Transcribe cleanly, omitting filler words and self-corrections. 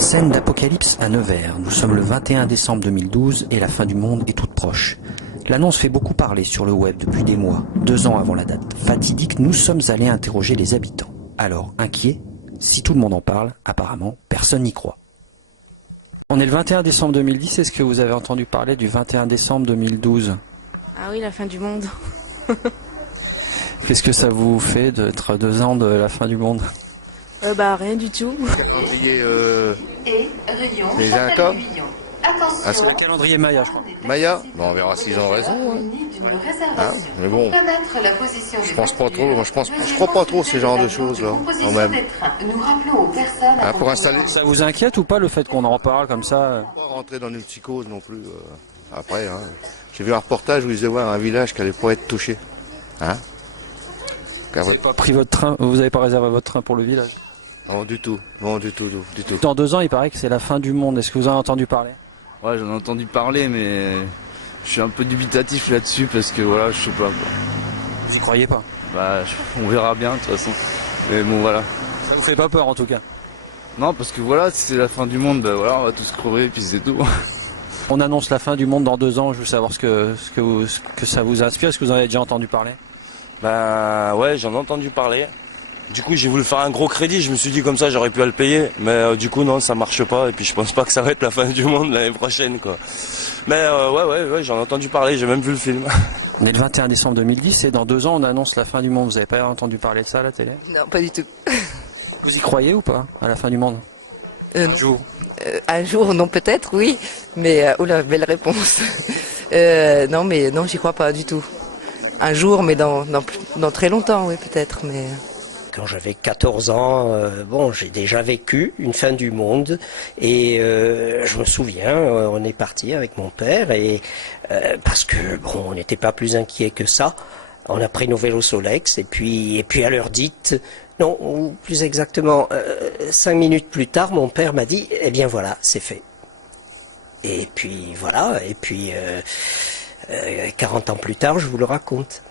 Scène d'apocalypse à Nevers. Nous sommes le 21 décembre 2012 et la fin du monde est toute proche. L'annonce fait beaucoup parler sur le web depuis des mois, 2 ans avant la date fatidique. Nous sommes allés interroger les habitants. Alors, inquiets? Si tout le monde en parle, apparemment, personne n'y croit. On est le 21 décembre 2010, est-ce que vous avez entendu parler du 21 décembre 2012? Ah oui, la fin du monde. Qu'est-ce que ça vous fait d'être 2 ans de la fin du monde? Bah rien du tout. Calendrier c'est Jacob. Ah, c'est le calendrier Maya, je crois. Maya, bon, on verra s'ils ont raison. Hein, mais bon, je pense pas trop. Moi, je crois pas trop ces genres de choses là, quand même. Hein, pour installer. Ça vous inquiète ou pas le fait qu'on en reparle comme ça? Pas rentrer dans une psychose non plus. Après, hein. J'ai vu un reportage où ils disaient voir un village qui allait pas être touché. Hein? Vous n'avez pas pris votre train, vous n'avez pas réservé votre train pour le village? Non, du tout. Non, du tout. Dans 2 ans, il paraît que c'est la fin du monde. Est-ce que vous en avez entendu parler? Ouais, j'en ai entendu parler, mais je suis un peu dubitatif là-dessus parce que voilà, je sais pas. Vous y croyez pas? Bah, on verra bien de toute façon. Mais bon, voilà. Ça vous fait pas peur en tout cas? Non, parce que voilà, si c'est la fin du monde, bah voilà, on va tous crever et puis c'est tout. On annonce la fin du monde dans 2 ans. Je veux savoir ce que ça vous inspire. Est-ce que vous en avez déjà entendu parler? Ben ouais, j'en ai entendu parler. Du coup, j'ai voulu faire un gros crédit, je me suis dit comme ça, j'aurais pu à le payer. Mais du coup, non, ça marche pas. Et puis, je pense pas que ça va être la fin du monde l'année prochaine, quoi. Mais ouais, j'en ai entendu parler, j'ai même vu le film. On est le 21 décembre 2010 et dans 2 ans, on annonce la fin du monde. Vous avez pas entendu parler de ça à la télé? Non, pas du tout. Vous y croyez ou pas, à la fin du monde? Un jour. Un jour, non, peut-être, oui. Mais, oula, belle réponse. Non, mais non, j'y crois pas du tout. Un jour, mais dans très longtemps, oui, peut-être, mais... Quand j'avais 14 ans, bon, j'ai déjà vécu une fin du monde et je me souviens, on est parti avec mon père et parce que bon, on n'était pas plus inquiet que ça. On a pris nos vélos Solex et puis à l'heure dite, non, ou plus exactement 5 minutes plus tard, mon père m'a dit, eh bien voilà, c'est fait. Et puis voilà, et puis 40 ans plus tard, je vous le raconte.